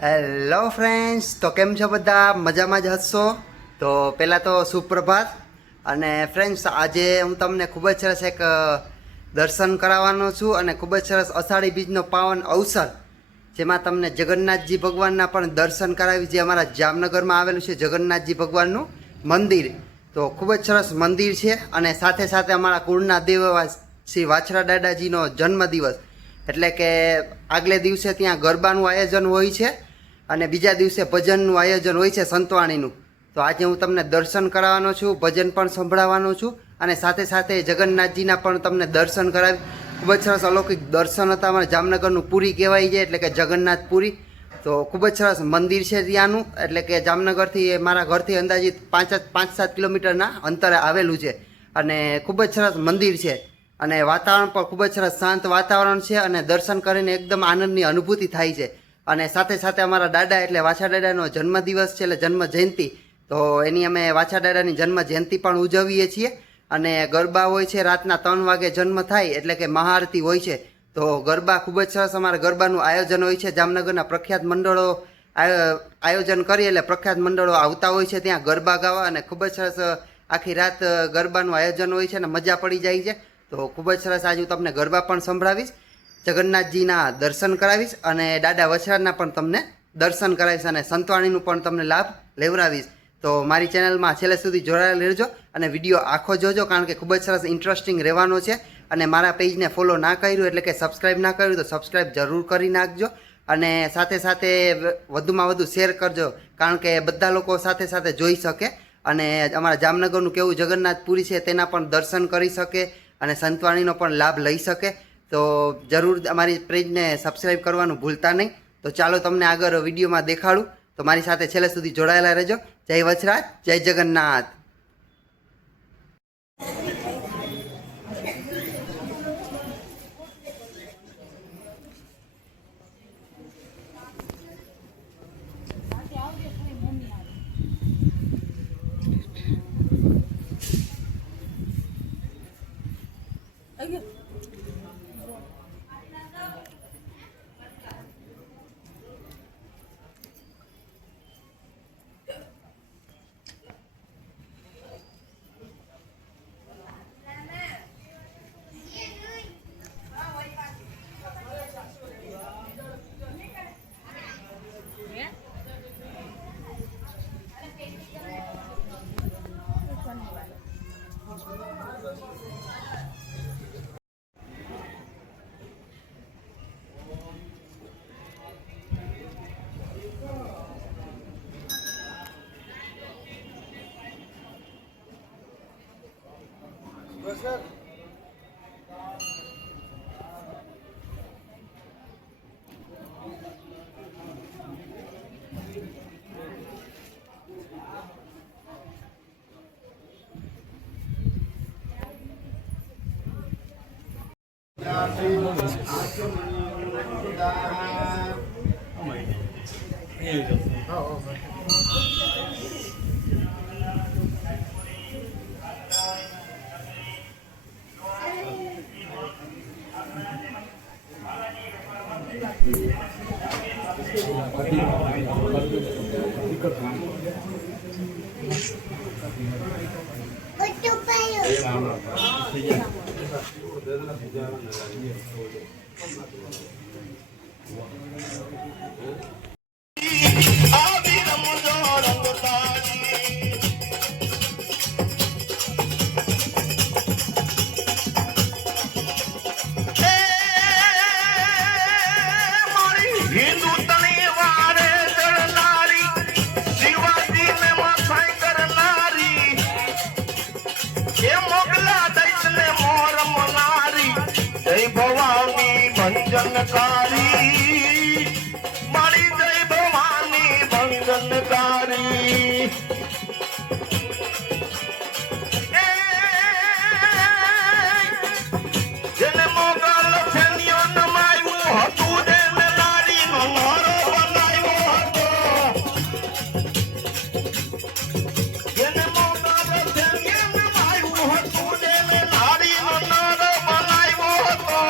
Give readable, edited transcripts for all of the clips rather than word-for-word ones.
Hello friends, તો કેમ છો બધા? મજામાં જ હશો? તો પહેલાં તો સુપ્રભાત. અને ફ્રેન્ડ્સ, આજે હું તમને ખૂબ જ સરસ એક દર્શન કરાવવાનો છું અને ખૂબ જ સરસ અષાઢી બીજનો પાવન અવસર, જેમાં તમને જગન્નાથજી ભગવાનના પણ દર્શન કરાવી, જે અમારા જામનગરમાં આવેલું છે જગન્નાથજી ભગવાનનું મંદિર. તો ખૂબ જ સરસ મંદિર છે અને સાથે સાથે અમારા કુળના દેવ શ્રી વાછરા દાદાજીનો જન્મદિવસ, એટલે કે આગલે દિવસે ત્યાં ગરબાનું આયોજન હોય છે અને બીજા દિવસે ભજનનું આયોજન હોય છે સંતવાણીનું. તો આજે હું તમને દર્શન કરાવવાનો છું, ભજન પણ સંભળાવવાનો છું અને સાથે સાથે જગન્નાથજીના પણ તમને દર્શન કરાવી. ખૂબ જ સરસ અલૌકિક દર્શન હતા. અમારા જામનગરનું પુરી કહેવાય છે, એટલે કે જગન્નાથ પુરી. તો ખૂબ જ સરસ મંદિર છે ત્યાંનું, એટલે કે જામનગરથી મારા ઘરથી અંદાજિત 5-7 કિલોમીટરના અંતરે આવેલું છે અને ખૂબ જ સરસ મંદિર છે અને વાતાવરણ પણ ખૂબ જ સરસ શાંત વાતાવરણ છે અને દર્શન કરીને એકદમ આનંદની અનુભૂતિ થાય છે. અને સાથે સાથે અમારા દાદા એટલે વાછા દાદાનો જન્મદિવસ છે, એટલે જન્મ જયંતિ. તો એની અમે વાછા દાદાની જન્મ જયંતિ પણ ઉજવીએ છીએ અને ગરબા હોય છે. રાતના 3 વાગે જન્મ થાય એટલે કે મહાઆરતી હોય છે. તો ગરબા ખૂબ જ સરસ અમારા ગરબાનું આયોજન હોય છે. જામનગરના પ્રખ્યાત મંડળો આયોજન કરી, એટલે પ્રખ્યાત મંડળો આવતા હોય છે ત્યાં ગરબા ગાવા અને ખૂબ જ સરસ આખી રાત ગરબાનું આયોજન હોય છે અને મજા પડી જાય છે. તો ખૂબ જ સરસ આજે હું તમને ગરબા પણ સંભળાવીશ, જગન્નાથજીના દર્શન કરાવીશ અને દાદા વછરાના પણ તમને દર્શન કરાવીશ અને સંતવાણીનું પણ તમને લાભ લેવડાવીશ. તો મારી ચેનલમાં છેલ્લે સુધી જોડાયેલા રહેજો અને વિડીયો આખો જોજો, કારણ કે ખૂબ જ સરસ ઇન્ટરેસ્ટિંગ રહેવાનો છે. અને મારા પેજને ફોલો ના કર્યું એટલે કે સબસ્ક્રાઈબ ના કર્યું તો સબસ્ક્રાઈબ જરૂર કરી નાખજો અને સાથે સાથે વધુમાં વધુ શેર કરજો, કારણ કે બધા લોકો સાથે સાથે જોઈ શકે અને અમારા જામનગરનું કેવું જગન્નાથપુરી છે તેના પણ દર્શન કરી શકે અને સંતવાણીનો પણ લાભ લઈ શકે. તો જરૂર અમારી પેજને સબસ્ક્રાઈબ કરવાનું ભૂલતા નહીં. તો ચાલો તમને આગળ વિડીયોમાં દેખાડું, તો મારી સાથે છેલ્લે સુધી જોડાયેલા રહેજો. જય વછરાજ, જય જગન્નાથ. ભંજનકારી મારી જય ભવાની ભંજનકારી જેને મોગલ છેનિયો નમાયું હતું જેને નારી નો નારો બનાવ્યો હતો જેને મોગલ છેનિયો નમાયું હતું જેને નારી નો નારો બનાવ્યો હતો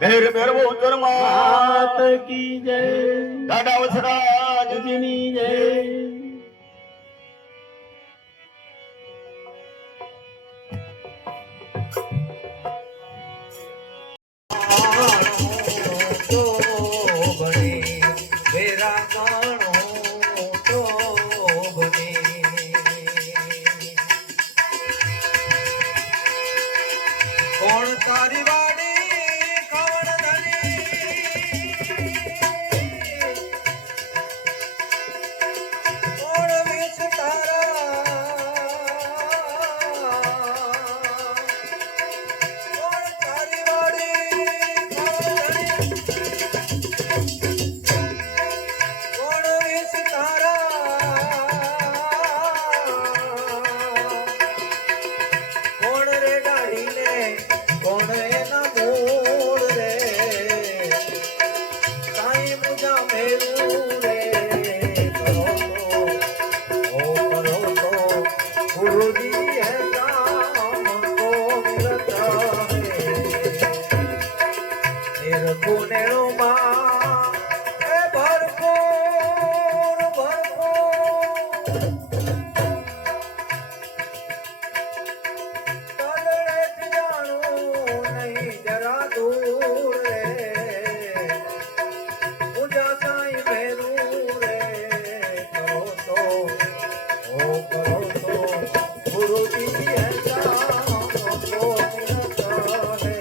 ભેર ભેરવો ઉત્તરમાં માત કી જય દાદા વસરાજ જીની જય તો બને વેરા કાણો તો બને કોણ તારી વાડી કોણ ધની કોણ વેચ તારા કોણ તારી વાડી કોણ વેચ તારા કોણ રે ડાળી લે કોણ એના મૂળ રે સાઈ મુજા મેરું રે કરો તો ગુરુજી હે કામ કો મિલતા હે નિર્ગુણેણો માં એ ભરપૂર ભરપૂર તલડે જાણું નહીં જરા દૂર રે પૂજા સાઈ મેરું રે કરો તો ગુરુજી હે કામ કો મિલતા હે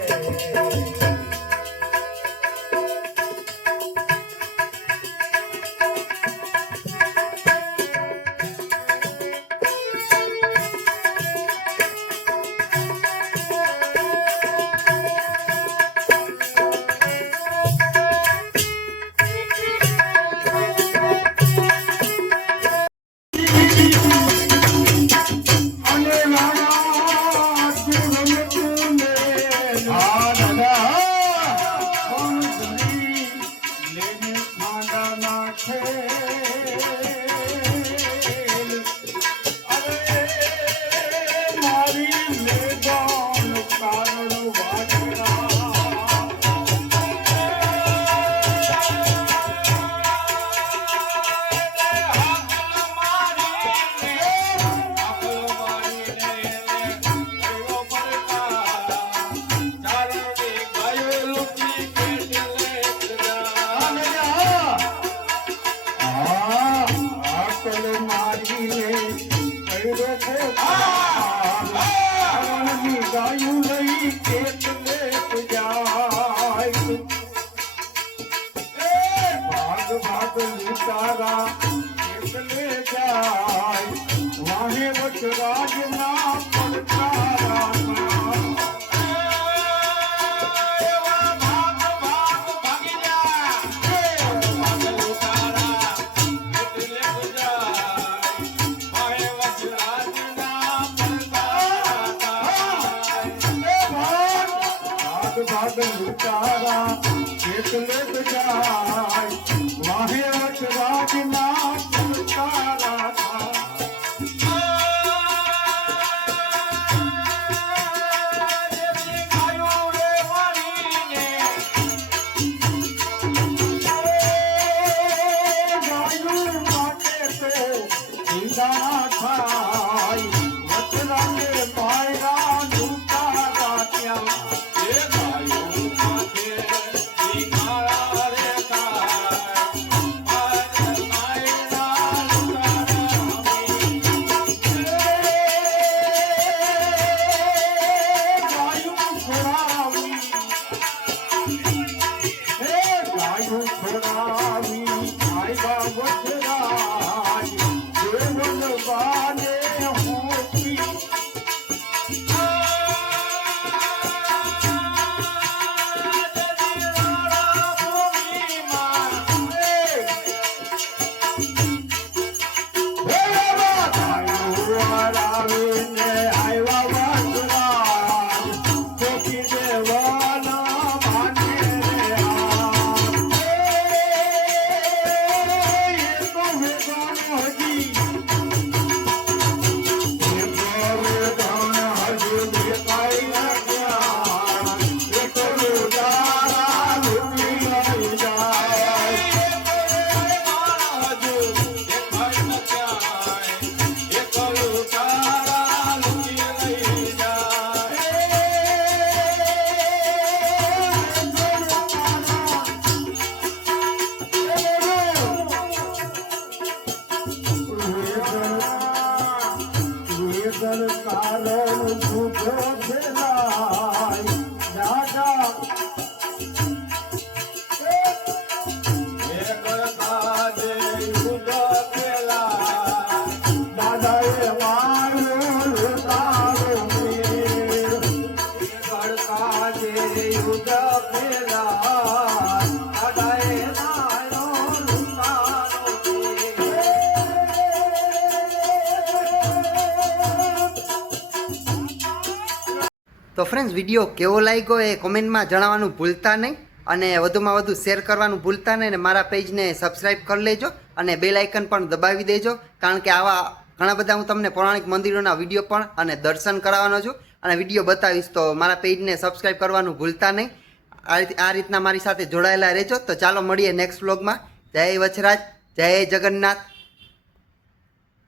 અને વાળા તું તુને હા દાદા કોણ ધરી લેને ખાંડા નાખે અરે મારી મેદાન કારણ વાચરા ગાયું લઈ કેટલે જાય ભાગ ભાગ લૂટારા કેટલે જાય વાહે વચરાજ ના પડકારા ભાગ લૂટારા કેટલે જાય વાહે વચરાજ ના પડકારા ગાયું માટે તો ઈંડા થાય વચરાને પાયરા લૂટારા ત્યાં ભાગ રણ છૂટ્યો છે લાય દાદા દાદાએ મારું લૂંટારો મેર ગળકા જે યુદ્ધ પેલા દાદાએ મારો લૂંટારો તો ફ્રેન્ડ્સ વિડીયો કેવો લાગ્યો એ કોમેન્ટમાં જણાવવાનું ભૂલતા નહીં અને વધુમાં વધુ શેર કરવાનું ભૂલતા નહીં અને મારા પેજને સબસ્ક્રાઈબ કરી લેજો અને બેલ આઇકન પણ દબાવી દેજો કારણ કે આવા ઘણા બધા હું તમને પૌરાણિક મંદિરોના વિડીયો પણ અને દર્શન કરાવવાનો છું અને વિડીયો બતાવીશ તો મારા પેજને સબસ્ક્રાઈબ કરવાનું ભૂલતા નહીં. આ રીતના મારી સાથે જોડાયેલા રહેજો. તો ચાલો મળીએ નેક્સ્ટ વ્લોગમાં. જય વછરાજ, જય જગન્નાથ.